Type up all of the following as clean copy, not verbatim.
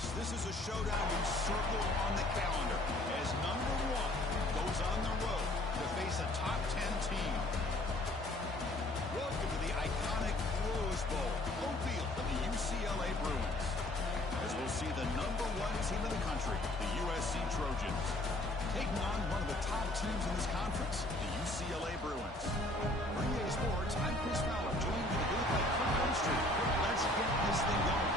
Bucks, this is a showdown we circle on the calendar as number one goes on the road to face a top 10 team. Welcome to the iconic Rose Bowl, home field of the UCLA Bruins. As we'll see the number one team in the country, the USC Trojans, taking on one of the top teams in this conference, the UCLA Bruins. For EA Sports, I'm Chris Fowler, joined in the booth by Kirk Street. Let's get this thing going.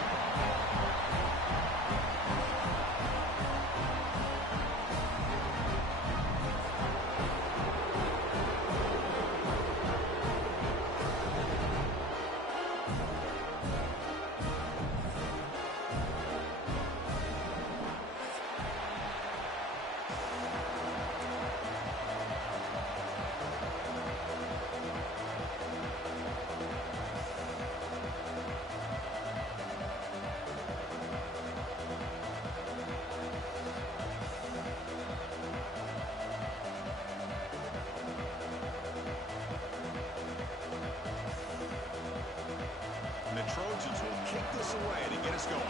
The Trojans will kick this away to get us going.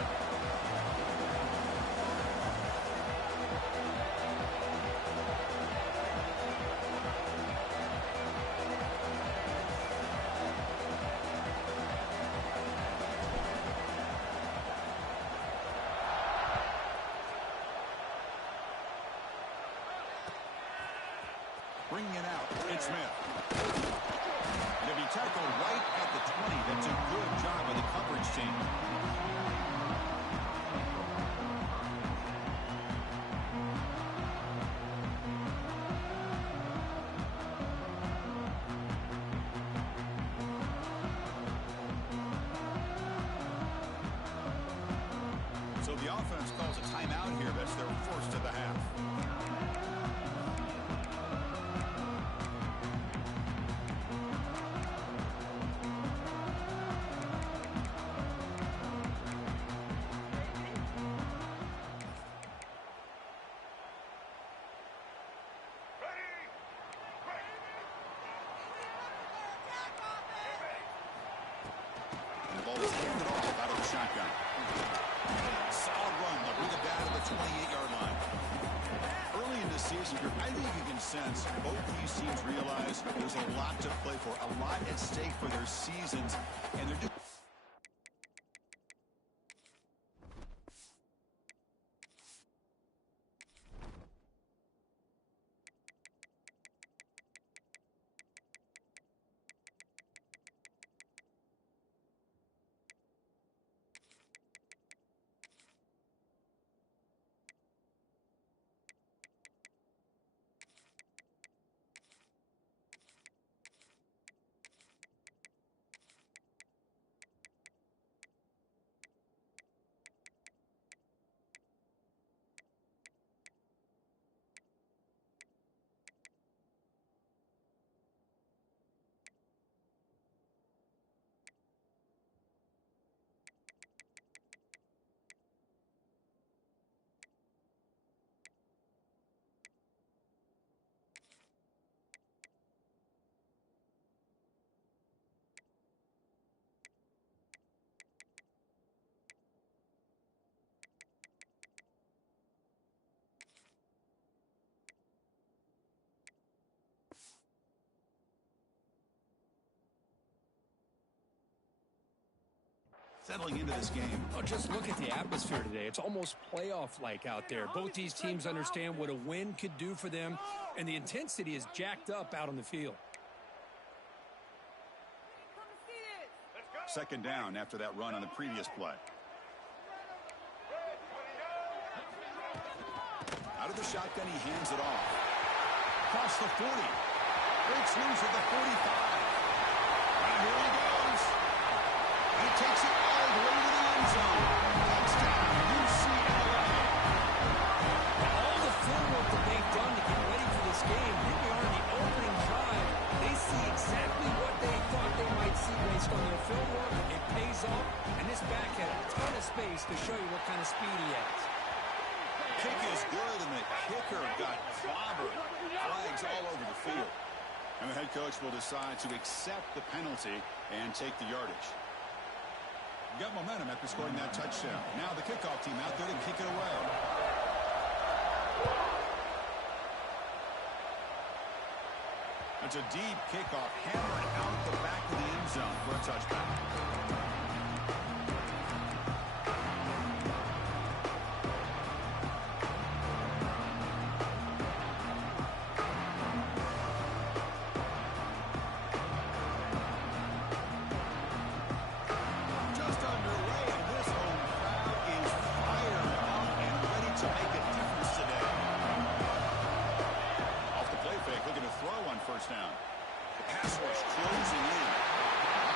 Bringing it out, it's Smith. To be tackled right at the 20. That's a good job of the coverage team. So the offense calls a timeout here. That's their first of the half. Shotgun. Solid run. They'll bring it down to the 28-yard line. Early in the season, I think you can sense both these teams realize there's a lot to play for, a lot at stake for their seasons, and they're just settling into this game. Oh, just look at the atmosphere today. It's almost playoff-like out there. Both these teams understand what a win could do for them, and the intensity is jacked up out on the field. Second down after that run on the previous play. Out of the shotgun, he hands it off. Across the 40. Breaks loose at the 45. And here he goes. He takes it all the way to the end zone. Touchdown, UCLA. All the field work that they've done to get ready for this game, here we are in the opening drive. They see exactly what they thought they might see based on their field work. It pays off, and this back had a ton of space to show you what kind of speed he has. Kick is good, and the kicker got clobbered. Flags all over the field. And the head coach will decide to accept the penalty and take the yardage. Got momentum after scoring that touchdown. Now the kickoff team out there to kick it away. It's a deep kickoff hammered out the back of the end zone for a touchback. First down. The pass rush closing in.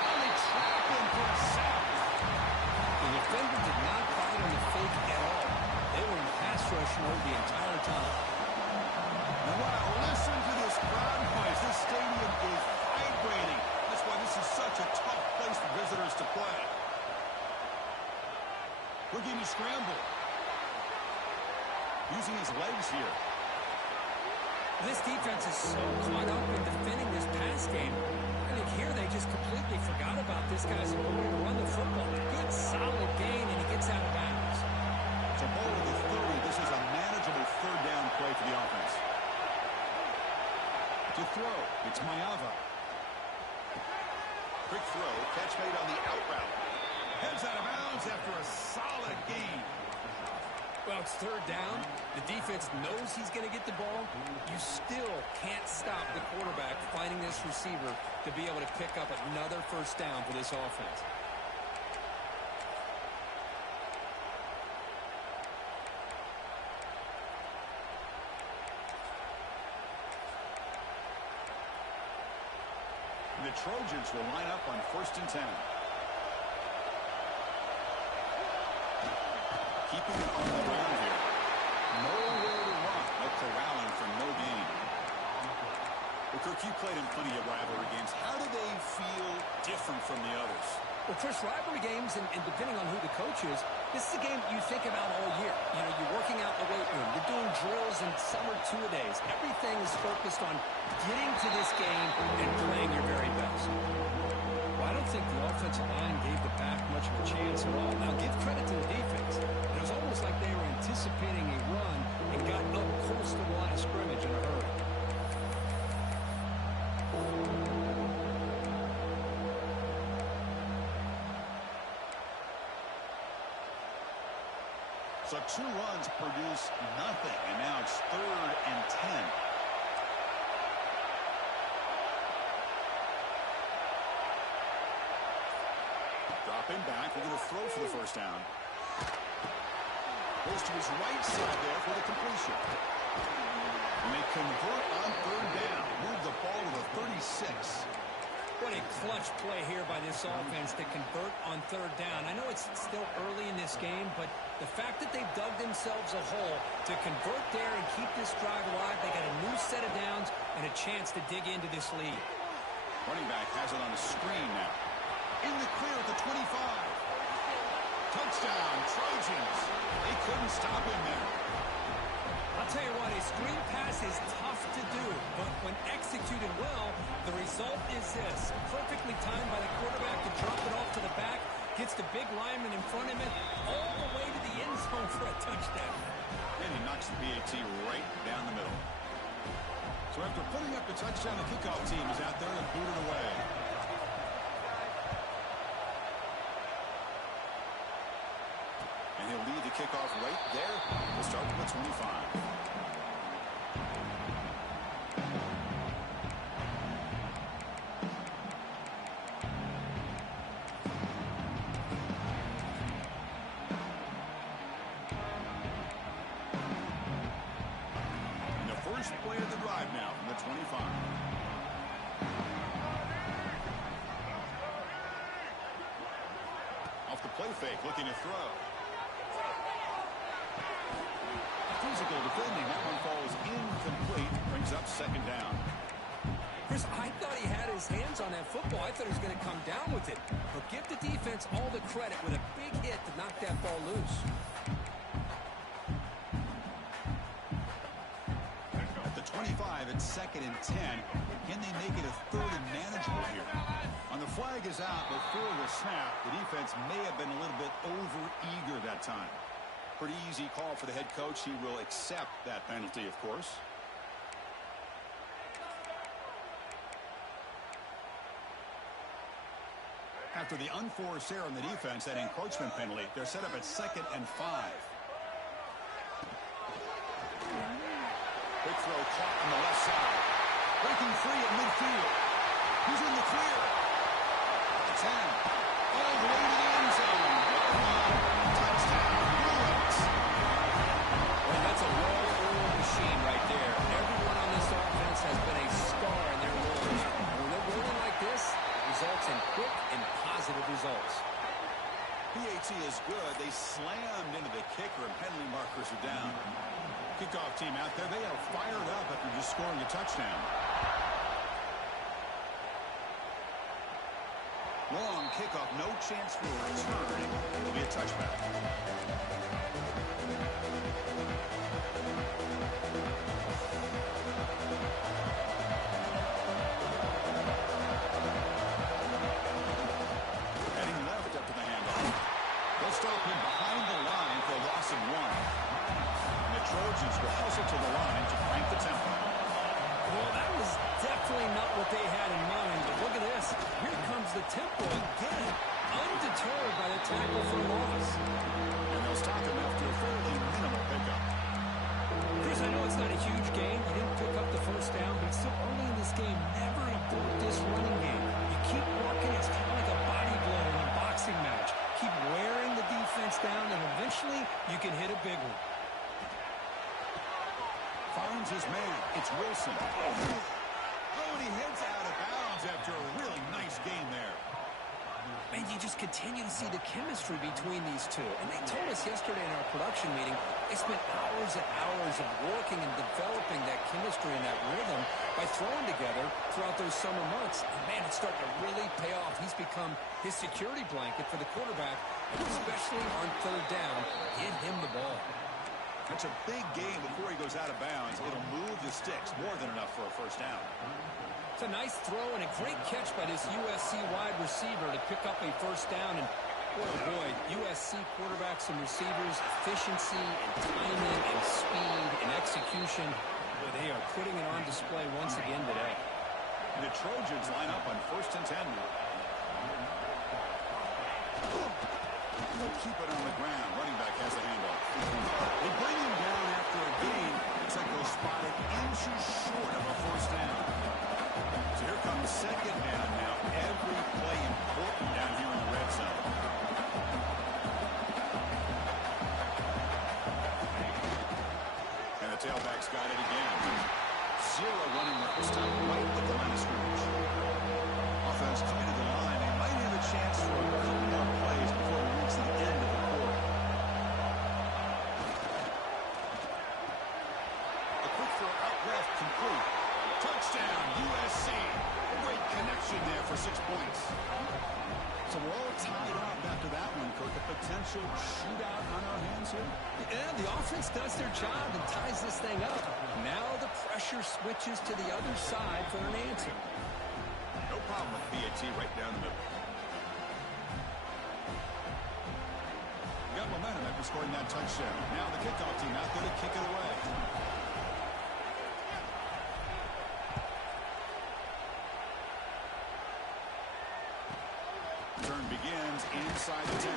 Only trap him for a sack. The defender did not bite on the fake at all. They were in pass rush mode the entire time. Wow, listen to this crowd noise. This stadium is vibrating. That's why this is such a tough place for visitors to play. Looking to scramble. Using his legs here. This defense is so caught up in defending this pass game. I think here they just completely forgot about this guy's ability to run the football. Good, solid gain, and he gets out of bounds. It's a ball to the 30. This is a manageable third down play for the offense. To throw, it's Ncaa. Quick throw, catch made on the out route. Heads out of bounds after a solid gain. Well, it's third down. The defense knows he's going to get the ball. You still can't stop the quarterback finding this receiver to be able to pick up another first down for this offense. The Trojans will line up on 1st and 10. Keeping it on the ground here. Nowhere to run. No corralling for no gain. Well, Kirk, you played in plenty of rivalry games. How do they feel different from the others? Well, Chris, rivalry games, and depending on who the coach is, this is a game you think about all year. You know, you're working out in the weight room. You're doing drills and summer two-a-days. Everything is focused on getting to this game and playing your very best. Well, I don't think the offensive line gave the back much of a chance at all. Now, give credit to the defense. It was almost like they were anticipating a run and got up close to the line of scrimmage in a hurry. So 2 runs produce nothing, and now it's 3rd and 10. Dropping back, we're going to throw for the first down. Goes to his right side there for the completion. And they convert on 3rd down. Move the ball to the 36. What a clutch play here by this offense to convert on 3rd down. I know it's still early in this game, but the fact that they've dug themselves a hole to convert there and keep this drive alive, they got a new set of downs and a chance to dig into this lead. Running back has it on the screen now. In the clear at the 25. Touchdown, Trojans. They couldn't stop him there. I'll tell you what, a screen pass is tough to do, but when executed well, the result is this. Perfectly timed by the quarterback to drop it off to the back, gets the big lineman in front of him, all the way to the end zone for a touchdown. And he knocks the PAT right down the middle. So after putting up the touchdown, the kickoff team is out there to boot it away. And he'll lead the kickoff right there. We'll start with the 25. And the first play of the drive now from the 25. Off the play fake, looking to throw. Physical defending. That one falls incomplete. Brings up 2nd down. Chris, I thought he had his hands on that football. I thought he was going to come down with it. But give the defense all the credit with a big hit to knock that ball loose. At the 25, 25 at 2nd and 10. Can they make it a 3rd and manageable here? On the flag is out before the snap. The defense may have been a little bit over-eager that time. Pretty easy call for the head coach. He will accept that penalty, of course. After the unforced error on the defense, that encroachment penalty, they're set up at 2nd and 5. Big throw caught on the left side. Breaking free at midfield. He's in the clear. 10. All the way to the end zone. Touchdown, Bruins. Well, that's a well-oiled machine right there. Everyone on this offense has been a star in their roles. When they're rolling like this, it results in quick and positive results. PAT is good. They slammed into the kicker, and penalty markers are down. Kickoff team out there. They are fired up after just scoring a touchdown. Long kickoff. No chance for a return. It'll be a touchback. Heading left up to the handoff. They'll stop him behind the line for a loss of 1. And the Trojans will hustle to the line to crank the tempo. Well, that was definitely not what they had in mind, but look at this. Here comes the tempo again, undeterred by the tackle for loss. And they'll stop him after a fairly minimal pickup. Chris, I know it's not a huge game. You didn't pick up the first down, but it's still early in this game. Never abort this running game. You keep working. It's kind of like a body blow in a boxing match. Keep wearing the defense down, and eventually you can hit a big one. Finds his man. It's Wilson. Oh, and he heads out of bounds after a really nice game there. Man, you just continue to see the chemistry between these two. And they told us yesterday in our production meeting, they spent hours and hours of working and developing that chemistry and that rhythm by throwing together throughout those summer months. And man, it's starting to really pay off. He's become his security blanket for the quarterback, and especially on 3rd down, get him the ball. That's a big game before he goes out of bounds. It'll move the sticks more than enough for a first down. It's a nice throw and a great catch by this USC wide receiver to pick up a first down. And boy, USC quarterbacks and receivers, efficiency and timing and speed and execution, boy, they are putting it on display once again today. The Trojans line up on 1st and 10. They'll keep it on the ground. Running back has the handoff. They bring him down after a gain. Looks like they'll spot it inches short of a first down. So here comes 2nd down now. Every play important down here in the red zone. And the tailback's got it again. 0 running routes. Time right at the line of scrimmage. Offense coming to the line. They might have a chance for a couple more plays before we reach the end of the quarter. A quick throw out left, complete. Touchdown, USC. Great connection there for 6 points. So we're all tied up after that one, Kirk. A potential shootout on our hands here. Yeah, the offense does their job and ties this thing up. Now the pressure switches to the other side for an answer. No problem with PAT right down the middle. Got momentum after scoring that touchdown. Now the kickoff team out there to kick it away. Turn begins inside the 10.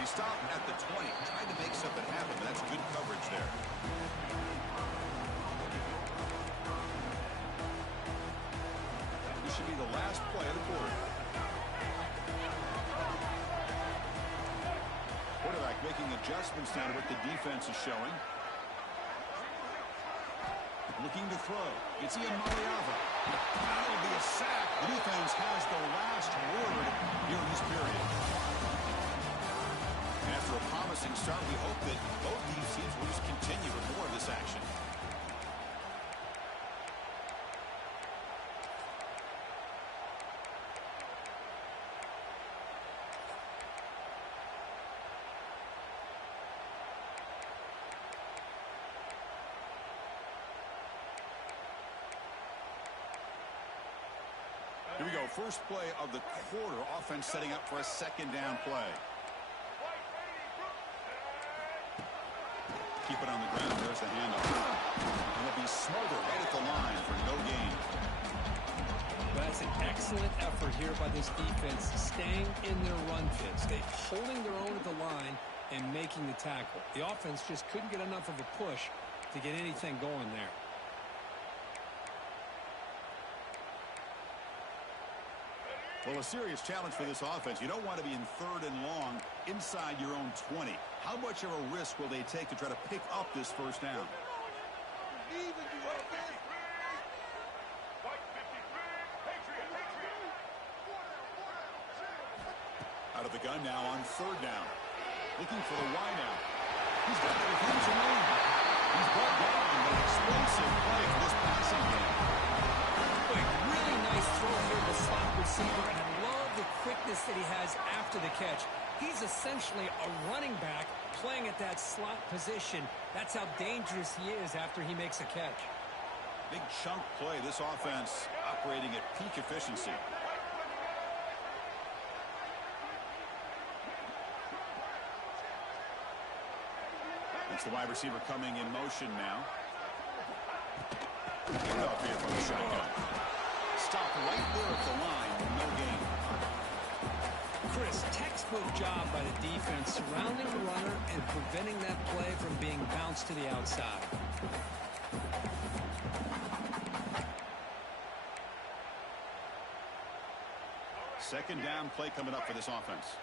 He stopped at the 20. Tried to make something happen, but that's good coverage there. This should be the last play of the quarter. Quarterback making adjustments now to what the defense is showing. Looking to throw. It's Ncaa. That'll be a sack. The defense has the last word here in this period. And after a promising start, we hope that both these teams will just continue with more of this action. So first play of the quarter, offense setting up for a second down play. Keep it on the ground. There's the handoff. And it'll be smothered right at the line for no gain. That's an excellent effort here by this defense, staying in their run fits. They're holding their own at the line and making the tackle. The offense just couldn't get enough of a push to get anything going there. Well, a serious challenge for this offense. You don't want to be in 3rd and long inside your own 20. How much of a risk will they take to try to pick up this first down? Out of the gun now on 3rd down. Looking for the wideout. He's got the defense remaining. He's brought down an explosive play for this passing game. Really nice throw here to the slot receiver, and I love the quickness that he has after the catch. He's essentially a running back playing at that slot position. That's how dangerous he is after he makes a catch. Big chunk play. This offense operating at peak efficiency. It's the wide receiver coming in motion now. Handoff here from the shotgun. Stop right there at the line. No gain. Chris, textbook job by the defense surrounding the runner and preventing that play from being bounced to the outside. Second down play coming up for this offense.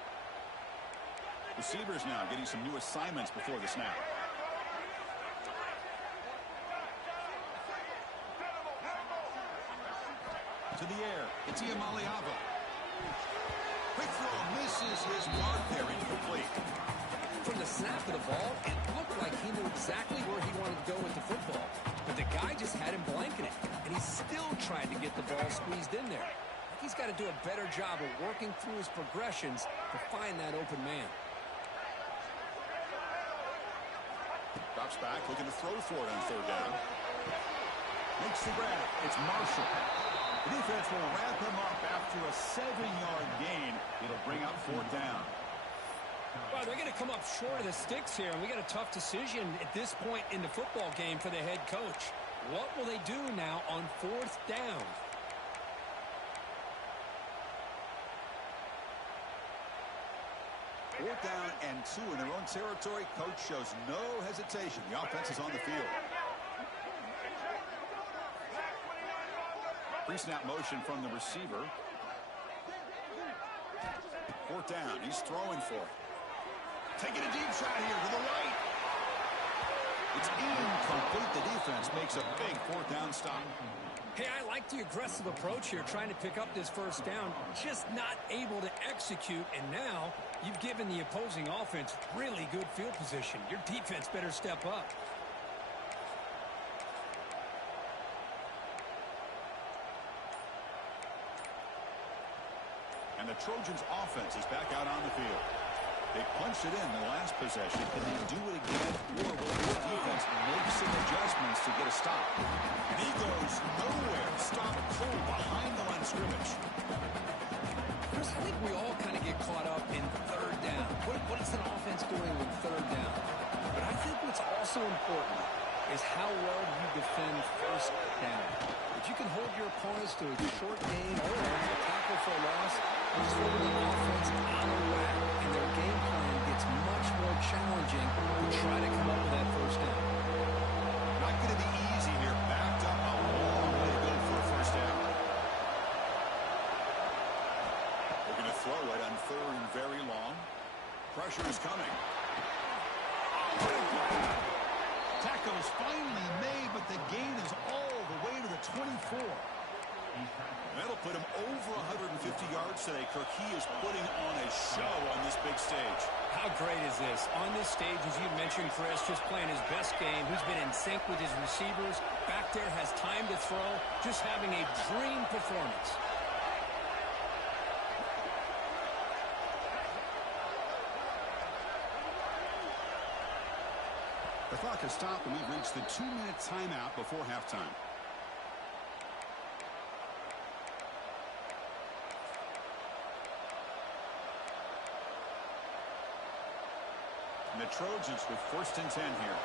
Receivers now getting some new assignments before the snap. To the air. It's Ncaa. Quick throw misses his mark there, incomplete. From the snap of the ball, it looked like he knew exactly where he wanted to go with the football. But the guy just had him blanketed, and he still tried to get the ball squeezed in there. He's got to do a better job of working through his progressions to find that open man. Drops back, looking to throw for it on 3rd down. Makes the grab. It's Marshall. The defense will wrap him up after a 7-yard gain. It'll bring up 4th down. Well, they're going to come up short of the sticks here, and we got a tough decision at this point in the football game for the head coach. What will they do now on 4th down? 4th down and 2 in their own territory. Coach shows no hesitation. The offense is on the field. Pre-snap motion from the receiver. 4th down. He's throwing for it. Taking a deep shot here to the right. It's incomplete. The defense makes a big 4th down stop. Hey, I like the aggressive approach here, trying to pick up this first down, just not able to execute, and now you've given the opposing offense really good field position. Your defense better step up. And the Trojans' offense is back out on the field. They punched it in the last possession. Can they do it again? Or will the defense make some adjustments to get a stop? And he goes nowhere. Stop cold behind the line of scrimmage. Chris, I think we all kind of get caught up in 3rd down. What is an offense doing with 3rd down? But I think what's also important is how well you defend 1st down. If you can hold your opponents to a short gain or a tackle for a loss, it's throwing the offense out of whack, and their game plan gets much more challenging to try to come up with that 1st down. Not going to be easy here. Backed up a long way to go for a 1st down. They're going to throw it on 3rd and very long. Pressure is coming. Tackle is finally made, but the gain is all the way to the 24. That'll put him over 150 yards today. Kirk, he is putting on a show on this big stage. How great is this? On this stage, as you mentioned, Chris, just playing his best game. He's been in sync with his receivers. Back there, has time to throw. Just having a dream performance. The clock has stopped, and we've reached the 2-minute timeout before halftime. And the Trojans with 1st and 10 here.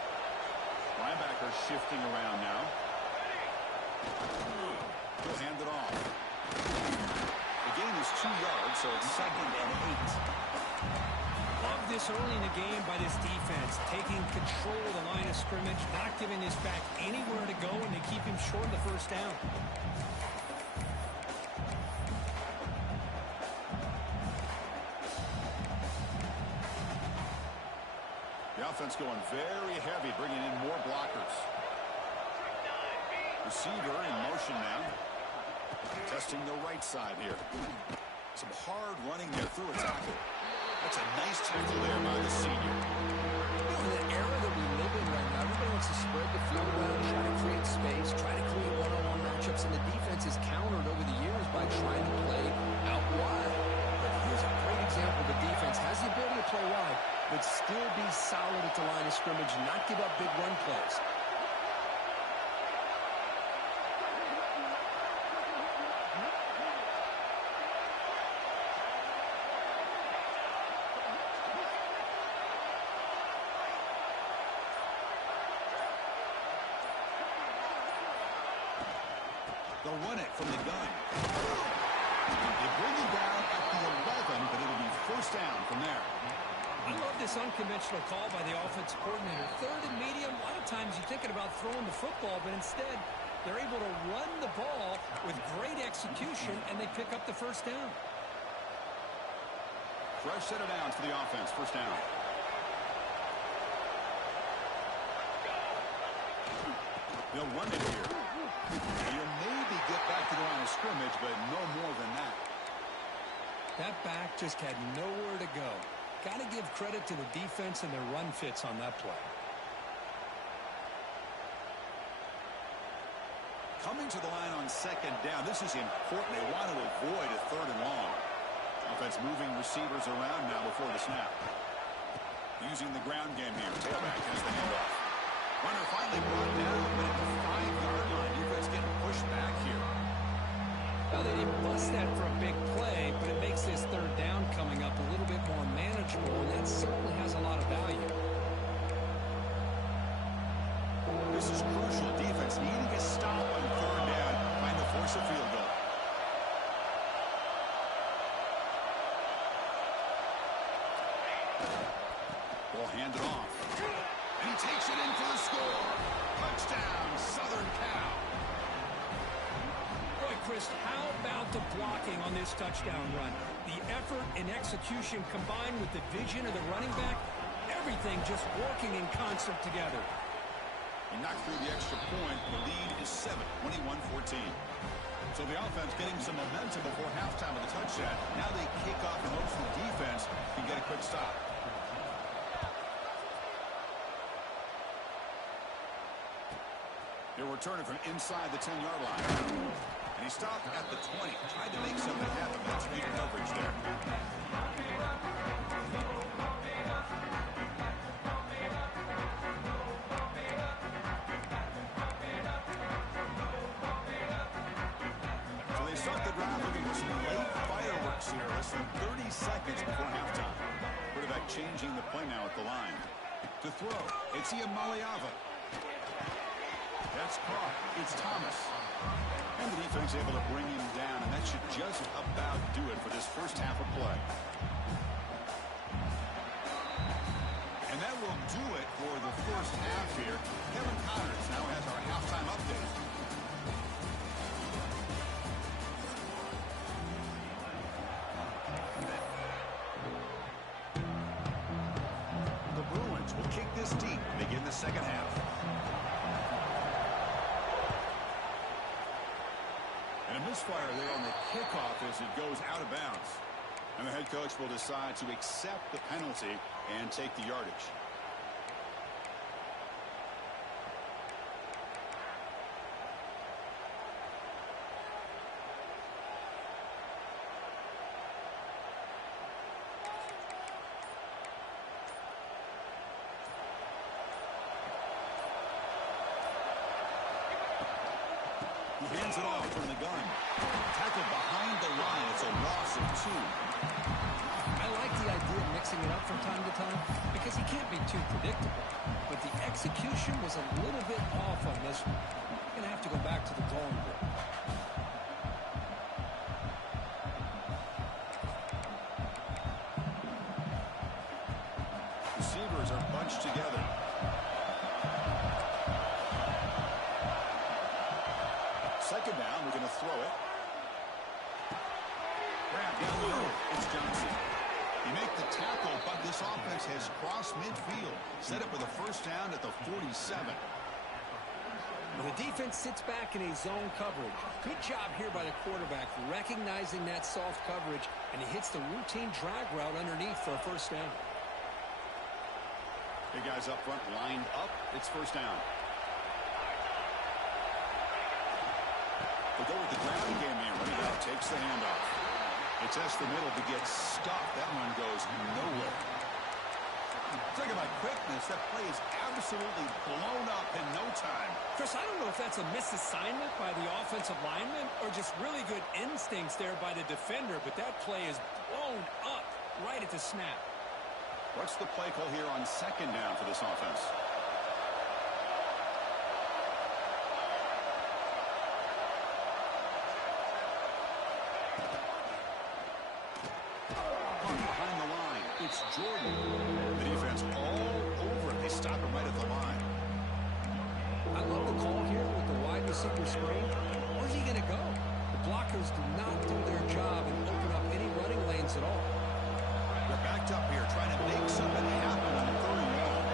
Linebacker shifting around now. He'll hand it off. The gain is 2 yards, so it's 2nd and 8. Love this early in the game by this defense, taking control of the line of scrimmage, not giving this back anywhere to go, and they keep him short of the 1st down. The offense going very heavy, bringing in more blockers. Receiver in motion now. Testing the right side here. Some hard running there through a tackle. That's a nice tackle there by the senior. In the era that we live in right now, everybody wants to spread the field around, try to create space, try to create one-on-one matchups, and the defense is countered over the years by trying to play out wide. But here's a great example. The defense has the ability to play wide, but still be solid at the line of scrimmage, not give up big run plays. They'll run it from the gun. They bring him down at the 11, but it'll be 1st down from there. I love this unconventional call by the offensive coordinator. 3rd and medium, a lot of times you're thinking about throwing the football, but instead they're able to run the ball with great execution, and they pick up the 1st down. Fresh set of downs for the offense. 1st down. They'll run it here. He'll maybe get back to the line of scrimmage, but no more than that. That back just had nowhere to go. Got to give credit to the defense and their run fits on that play. Coming to the line on 2nd down. This is important. They want to avoid a 3rd and long. Offense moving receivers around now before the snap. Using the ground game here. Tailback has the handoff. Runner finally brought down, but at the 5-yard line. Defense getting pushed back here. Now, they didn't bust that for a big play, but it makes this 3rd down coming up a little bit more manageable, and that certainly has a lot of value. This is crucial. Defense needing a stop on 3rd down, trying to force a field goal. Ball handed off. And he takes it in for the score. Touchdown, Southern Cal. Boy, Chris, how about the blocking on this touchdown run? The effort and execution combined with the vision of the running back, everything just working in concert together. He knocked through the extra point. The lead is 7, 21-14. So the offense getting some momentum before halftime with a touchdown. Now they kick off and hope the defense can get a quick stop. He'll return it from inside the 10-yard line. And he stopped at the 20. Tried to make something happen. That's good coverage there. So they start the drive looking for some late fireworks here. Less than 30 seconds before halftime. Quarterback changing the play now at the line. To throw, it's Ncaa. That's caught. It's Thomas. And the defense able to bring him down, and that should just about do it for this 1st half of play. And that will do it for the 1st half here. Kevin Connors now has our halftime update. The Bruins will kick this deep and begin the 2nd half. And a misfire there on the kickoff as it goes out of bounds. And the head coach will decide to accept the penalty and take the yardage. He hands it off from the gun. Tackled behind the line. It's a loss of 2. I like the idea of mixing it up from time to time because you can't be too predictable. But the execution was a little bit off on this one. Going to have to go back to the drawing board. Receivers are bunched together. Second down, we're going to throw it. Grab down the middle. It's Johnson. He make the tackle, but this offense has crossed midfield. Set up with a first down at the 47. Well, the defense sits back in a zone coverage. Good job here by the quarterback recognizing that soft coverage, and he hits the routine drag route underneath for a first down. Big guys up front lined up. It's first down. They go with the ground game here. Running out takes the handoff. It tests the middle to get stuck. That one goes nowhere. Talking about quickness, that play is absolutely blown up in no time. Chris, I don't know if that's a misassignment by the offensive lineman or just really good instincts there by the defender, but that play is blown up right at the snap. What's the play call here on second down for this offense? Behind the line, it's Jordan. The defense all over it. They stop him right at the line. I love the call here with the wide receiver screen. Where's he going to go? The blockers do not do their job and open up any running lanes at all. They're backed up here trying to make something happen on third and long.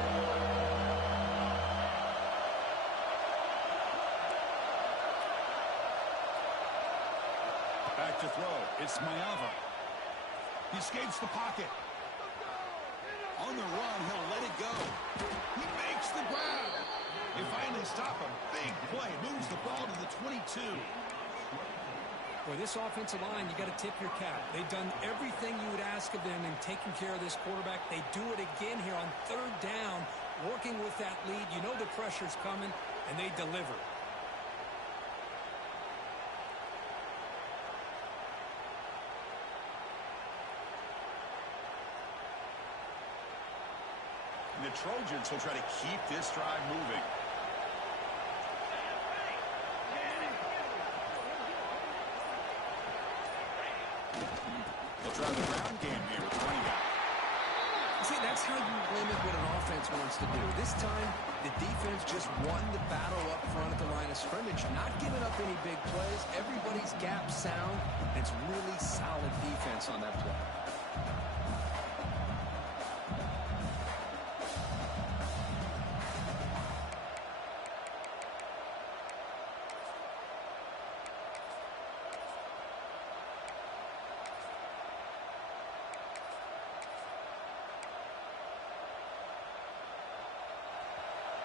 Back to throw. It's Ncaa. He escapes the pocket. On the run, he'll let it go. He makes the grab. They finally stop him. Big play. Moves the ball to the 22. Boy, this offensive line, you got to tip your cap. They've done everything you would ask of them in taking care of this quarterback. They do it again here on third down, working with that lead. You know the pressure's coming, and they deliver. And the Trojans will try to keep this drive moving. They'll try the ground game here with 20 back. See, that's how you limit what an offense wants to do. This time, the defense just won the battle up front at the line of scrimmage, not giving up any big plays. Everybody's gap sound, and it's really solid defense on that play.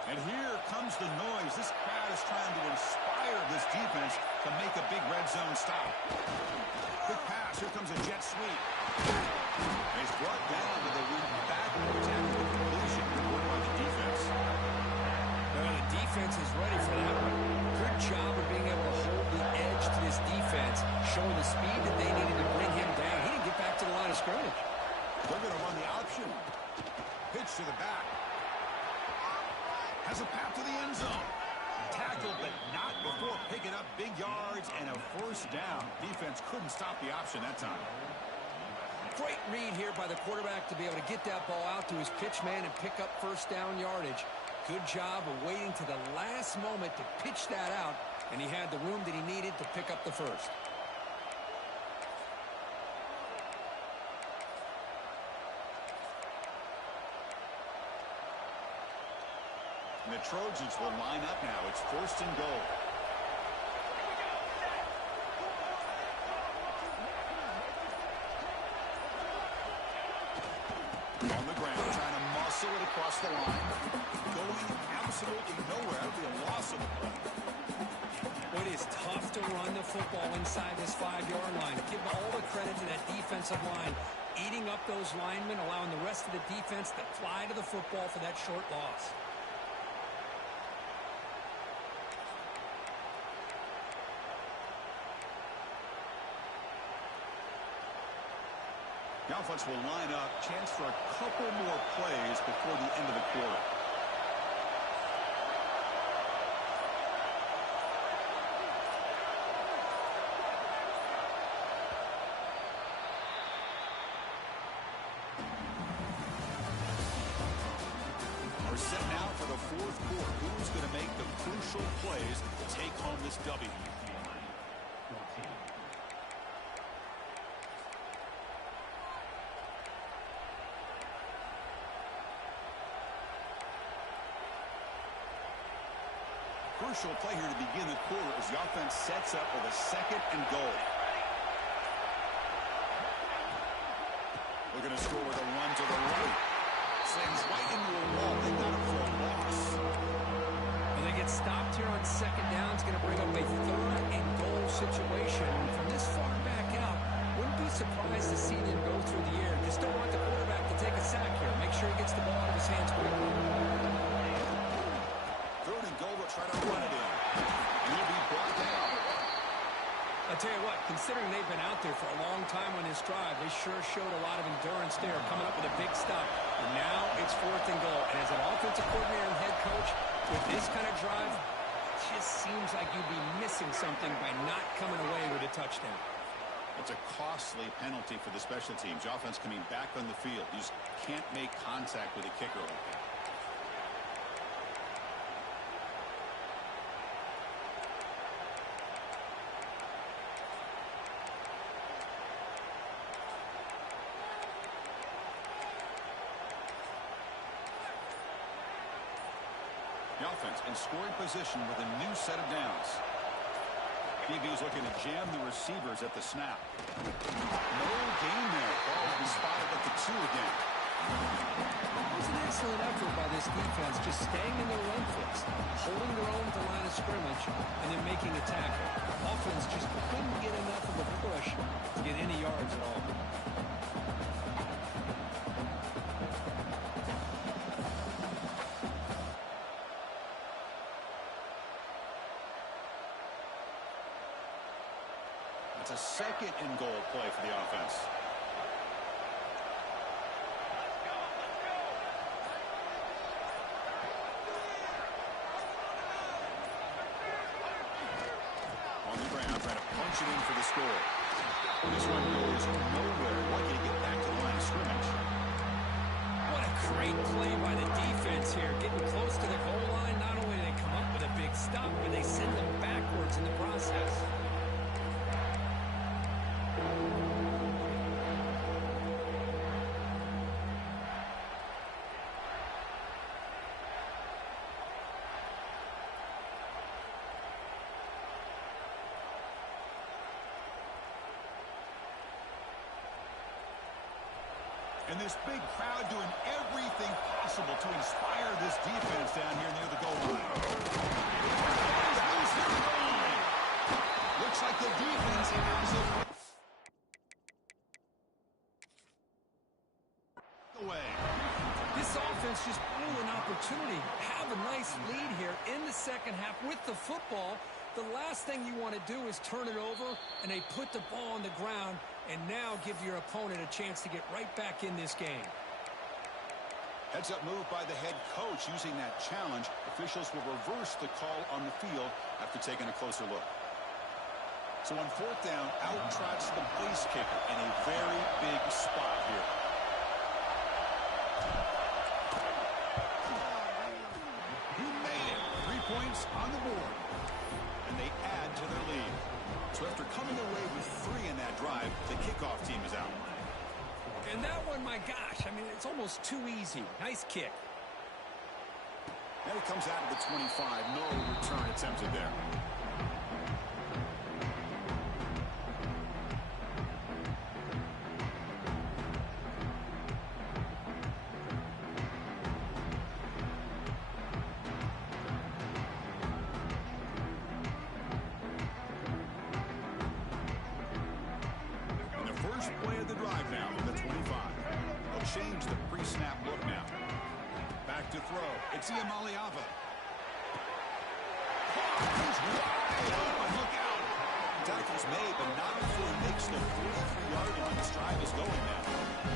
And here comes the noise. This crowd is trying to inspire this defense to make a big red zone stop. Quick pass. Here comes a jet sweep. He's brought down to the backwards after the completion. Good work by the defense. Well, the defense is ready for that one. Good job of being able to hold the edge to this defense, showing the speed that they needed to bring him down. He didn't get back to the line of scrimmage. They're going to run the option. Pitch to the back. Has a path to the end zone. Tackled, but not before picking up big yards and a first down. Defense couldn't stop the option that time. Great read here by the quarterback to be able to get that ball out to his pitch man and pick up first down yardage. Good job of waiting to the last moment to pitch that out, and he had the room that he needed to pick up the first. And the Trojans will line up now. It's first and goal. On the ground, trying to muscle it across the line. Going absolutely nowhere. That'll be a loss of the play. Well, it is tough to run the football inside this 5-yard line. Give all the credit to that defensive line. Eating up those linemen, allowing the rest of the defense to fly to the football for that short loss. The offense will line up. Chance for a couple more plays before the end of the quarter. We're set now for the fourth quarter. Who's going to make the crucial plays to take home this W? Crucial play here to begin the quarter as the offense sets up with a 2nd and goal. Looking to score with a run to the right. Slams right into a wall. They got it for a loss. Well, they get stopped here on 2nd down. It's going to bring up a 3rd and goal situation. And from this far back out, wouldn't be surprised to see them go through the air. Just don't want the quarterback to take a sack here. Make sure he gets the ball out of his hands quickly. 3rd and goal, will try to run it in. And he'll be brought down. I'll tell you what, considering they've been out there for a long time on this drive, they sure showed a lot of endurance there, coming up with a big stop. And now it's 4th and goal. And as an offensive coordinator and head coach, with this kind of drive, it just seems like you'd be missing something by not coming away with a touchdown. It's a costly penalty for the special teams. The offense coming back on the field. You just can't make contact with a kicker like that. The offense in scoring position with a new set of downs. DB is looking to jam the receivers at the snap. No gain there. Ball will be spotted at the 2 again. It was an excellent effort by this defense, just staying in their run fits, holding their own at the line of scrimmage, and then making a tackle. Offense just couldn't get enough of a push to get any yards at all. It's a 2nd and goal play for the offense. On the ground, trying to punch it in for the score. This one goes nowhere. Lucky to get back to the line of scrimmage. What a great play by the defense here. Getting close to the goal line, not only do they come up with a big stop, but they send them backwards in the process. And this big crowd doing everything possible to inspire this defense down here near the goal line. Looks like the defense has it away. This offense just blew an opportunity. Have a nice lead here in the 2nd half with the football. The last thing you want to do is turn it over, and they put the ball on the ground and now give your opponent a chance to get right back in this game. Heads-up move by the head coach using that challenge. Officials will reverse the call on the field after taking a closer look. So on 4th down, out trots the place kicker in a very big spot here. He made it. 3 points on the board. And they add to their lead. So after coming away with 3 in that drive, the kickoff team is out. And that one, my gosh, I mean, it's almost too easy. Nice kick. And it comes out of the 25. No return attempted there. Play of the drive now from the 25. They'll change the pre-snap look now. Back to throw. It's Ncaa. He's wide open. Look out. Tackle's made, but not before he makes the 43-yard line. This drive is going now.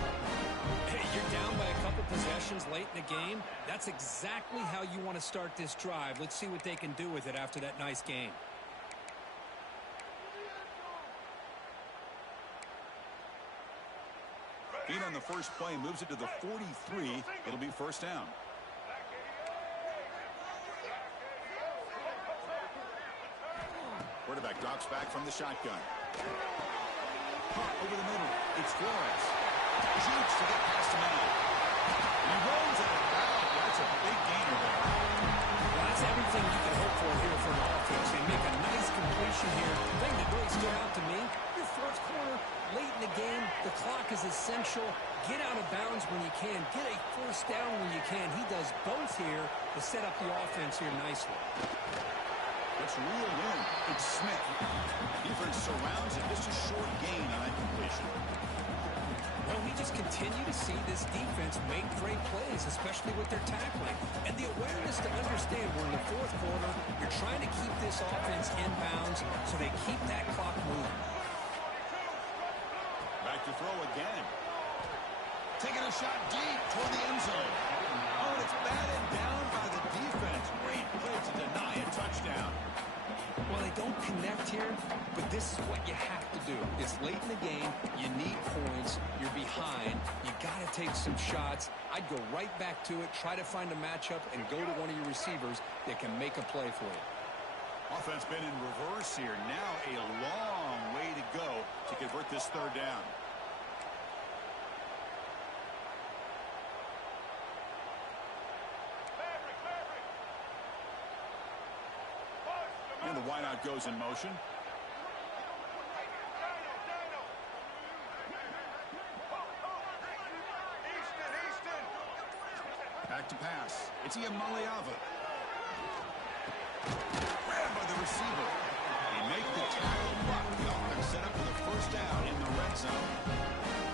game, that's exactly how you want to start this drive. Let's see what they can do with it after that nice game. Feet on the first play, moves it to the 43. It'll be first down. Quarterback drops back from the shotgun. Caught over the middle. It's Flores. Shoots to get past the man. He rolls out of bounds. That's a big gainer there. Well, that's everything you can hope for here for an offense. They make a nice completion here. The thing that really stood out to me, your fourth quarter, late in the game, the clock is essential. Get out of bounds when you can. Get a first down when you can. He does both here to set up the offense here nicely. It's reeled in. It's Smith. Defense surrounds him. Just a short gain on that completion. Well, we just continue to see this defense make great plays, especially with their tackling. And the awareness to understand we're in the fourth quarter, you're trying to keep this offense in bounds so they keep that clock moving. Back to throw again. Taking a shot deep toward the end zone. Oh, and it's batted down by the defense. Great play to deny a touchdown. Well, they don't connect here, but this is what you have to do. It's late in the game. You need points. You're behind. You got to take some shots. I'd go right back to it, try to find a matchup, and go to one of your receivers that can make a play for you. Offense been in reverse here. Now a long way to go to convert this third down. And the wideout goes in motion. Back to pass. It's Ncaa. Grabbed by the receiver. They make the tackle block. The offense set up for the first down in the red zone.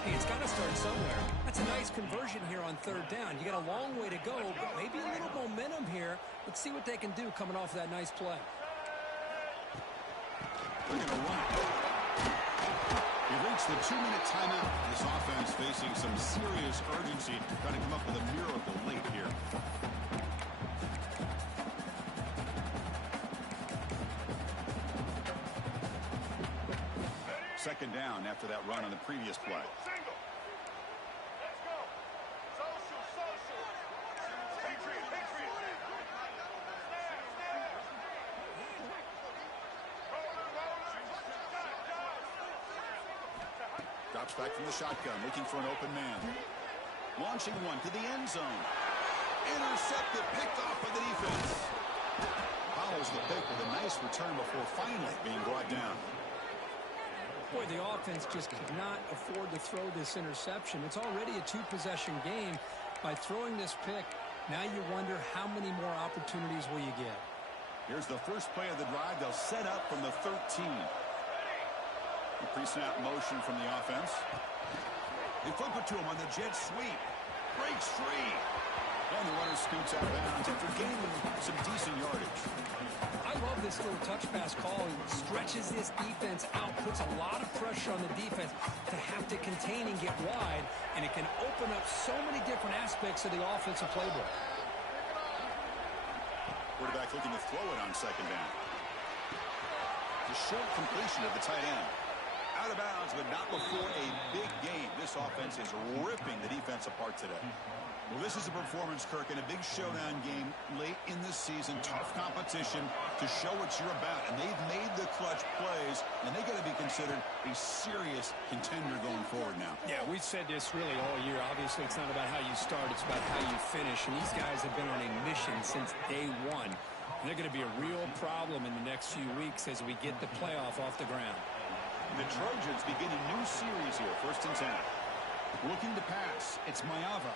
Hey, it's got to start somewhere. That's a nice conversion here on third down. You got a long way to go, but maybe a little momentum here. Let's see what they can do coming off that nice play. They're going to run it. We reached the 2-minute timeout. This offense facing some serious urgency, trying to come up with a miracle late here. Second down after that run on the previous play. Drops back from the shotgun, looking for an open man. Launching one to the end zone. Intercepted, picked off by the defense. Follows the pick with a nice return before finally being brought down. Boy, the offense just could not afford to throw this interception. It's already a two-possession game. By throwing this pick, now you wonder how many more opportunities will you get. Here's the first play of the drive. They'll set up from the 13. The pre-snap motion from the offense. They flip it to him on the jet sweep. Breaks free. And the runner scoots out of bounds after gaining some decent yardage. I love this little touch pass call. It stretches this defense out, puts a lot of pressure on the defense to have to contain and get wide, and it can open up so many different aspects of the offensive playbook. Quarterback looking to throw it on second down. The short completion of the tight end. Out of bounds, but not before a big game. This offense is ripping the defense apart today. Well, this is a performance, Kirk, in a big showdown game late in the season. Tough competition to show what you're about. And they've made the clutch plays, and they got to be considered a serious contender going forward now. Yeah, we've said this really all year. Obviously, it's not about how you start. It's about how you finish. And these guys have been on a mission since day one. And they're going to be a real problem in the next few weeks as we get the playoff off the ground. The Trojans begin a new series here, 1st and 10. Looking to pass. It's Ncaa.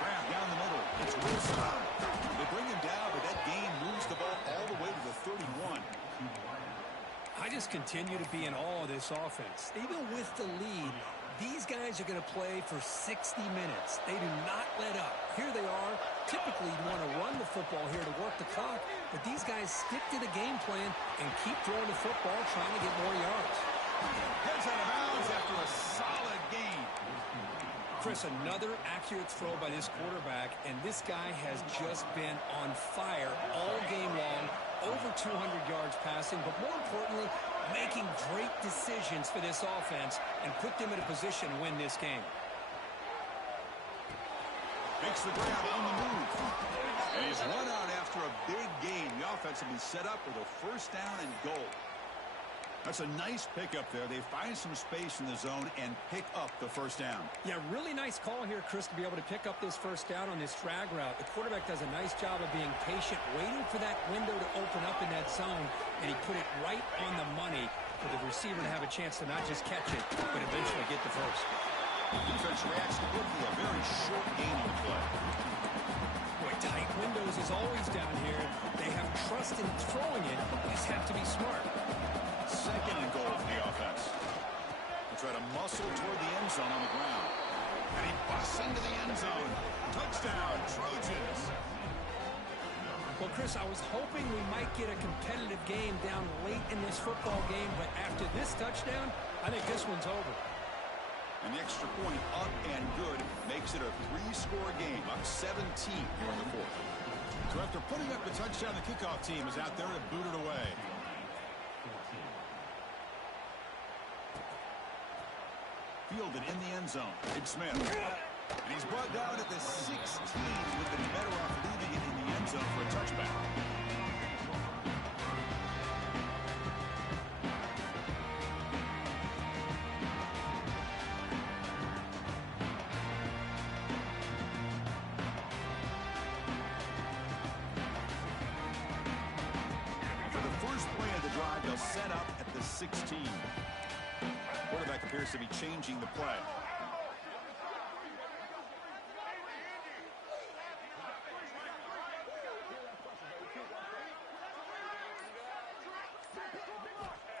Grab down the middle. It's Wilson. They bring him down, but that gain moves the ball all the way to the 31. I just continue to be in awe of this offense. Even with the lead, these guys are going to play for 60 minutes. They do not let up. Here they are. Typically, you want to run the football here to work the clock, but these guys stick to the game plan and keep throwing the football, trying to get more yards. Heads out of bounds after a solid gain. Chris, another accurate throw by this quarterback, and this guy has just been on fire all game long, over 200 yards passing, but more importantly, making great decisions for this offense and put them in a position to win this game. Makes the grab on the move. And he's run out after a big gain. The offense will be set up with a first down and goal. That's a nice pickup there. They find some space in the zone and pick up the first down. Yeah, really nice call here, Chris, to be able to pick up this first down on this drag route. The quarterback does a nice job of being patient, waiting for that window to open up in that zone, and he put it right on the money for the receiver to have a chance to not just catch it, but eventually get the first. Defense reacts quickly. A very short gain on the play. Boy, tight windows is always down here. They have trust in throwing it. They just have to be smart. Second and goal for the offense. They try to muscle toward the end zone on the ground. And he busts into the end zone. Touchdown, Trojans. Well, Chris, I was hoping we might get a competitive game down late in this football game, but after this touchdown, I think this one's over. And the extra point up and good makes it a 3-score game, up 17 here in the fourth. So after putting up the touchdown, the kickoff team is out there to boot it away. Fielded in the end zone. Big Smith. And he's brought down at the 16. Would have been better off leaving it in the end zone for a touchback. For the first play of the drive, they'll set up at the 16. Quarterback appears to be changing the play.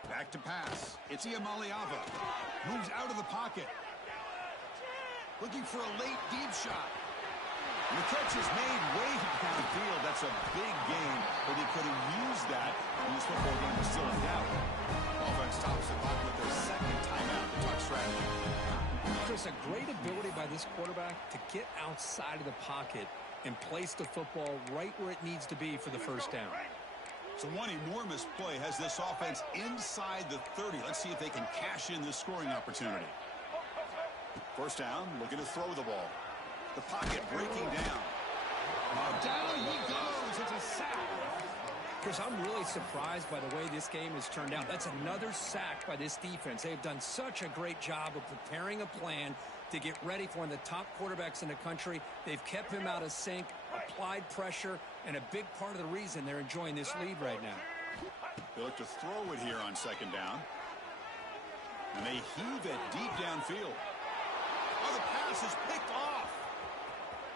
Back to pass. It's Iamaleava. Moves out of the pocket. Looking for a late deep shot. And the catch is made way downfield. That's a big gain, but he could have used that when this football game was still in doubt. Offense tops the clock with their second timeout. Tuck strategy. Chris, a great ability by this quarterback to get outside of the pocket and place the football right where it needs to be for the first down. So one enormous play has this offense inside the 30. Let's see if they can cash in this scoring opportunity. First down, looking to throw the ball. The pocket breaking down. Down he goes. It's a sack. Chris, I'm really surprised by the way this game has turned out. That's another sack by this defense. They've done such a great job of preparing a plan to get ready for one of the top quarterbacks in the country. They've kept him out of sync, applied pressure, and a big part of the reason they're enjoying this lead right now. They look to throw it here on second down. And they heave it deep downfield. Oh, the pass is picked off.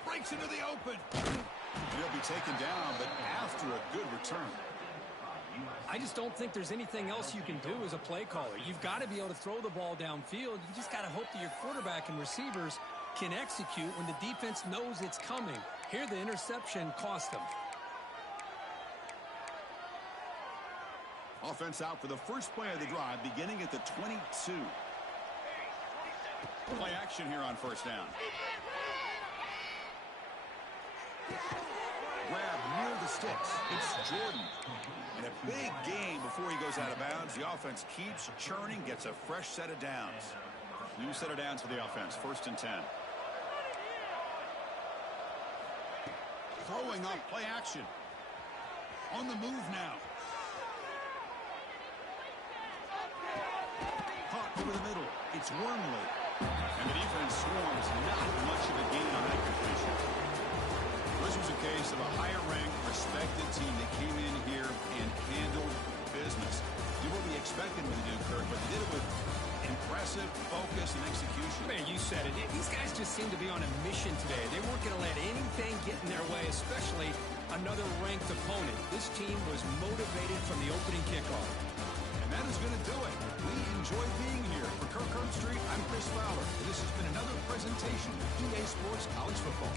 Breaks into the open. And he'll be taken down, but after a good return. I just don't think there's anything else you can do as a play caller. You've got to be able to throw the ball downfield. You just got to hope that your quarterback and receivers can execute when the defense knows it's coming. Here, the interception cost them. Offense out for the first play of the drive, beginning at the 22. Play action here on first down. Grab near the sticks. It's Jordan. And a big gain before he goes out of bounds. The offense keeps churning, gets a fresh set of downs. New set of downs for the offense. First and 10. Throwing up, play action. On the move now. Caught over the middle. It's Wormley. And the defense swarms. Not much of a gain on that completion. This was a case of a higher-ranked, respected team that came in here and handled business. Did what we expected them to do, Kirk, but they did it with impressive focus and execution. Man, you said it. These guys just seem to be on a mission today. They weren't going to let anything get in their way, especially another ranked opponent. This team was motivated from the opening kickoff. And that is going to do it. We enjoyed being here. For Kirk Herbstreit, I'm Chris Fowler. And this has been another presentation of EA Sports College Football.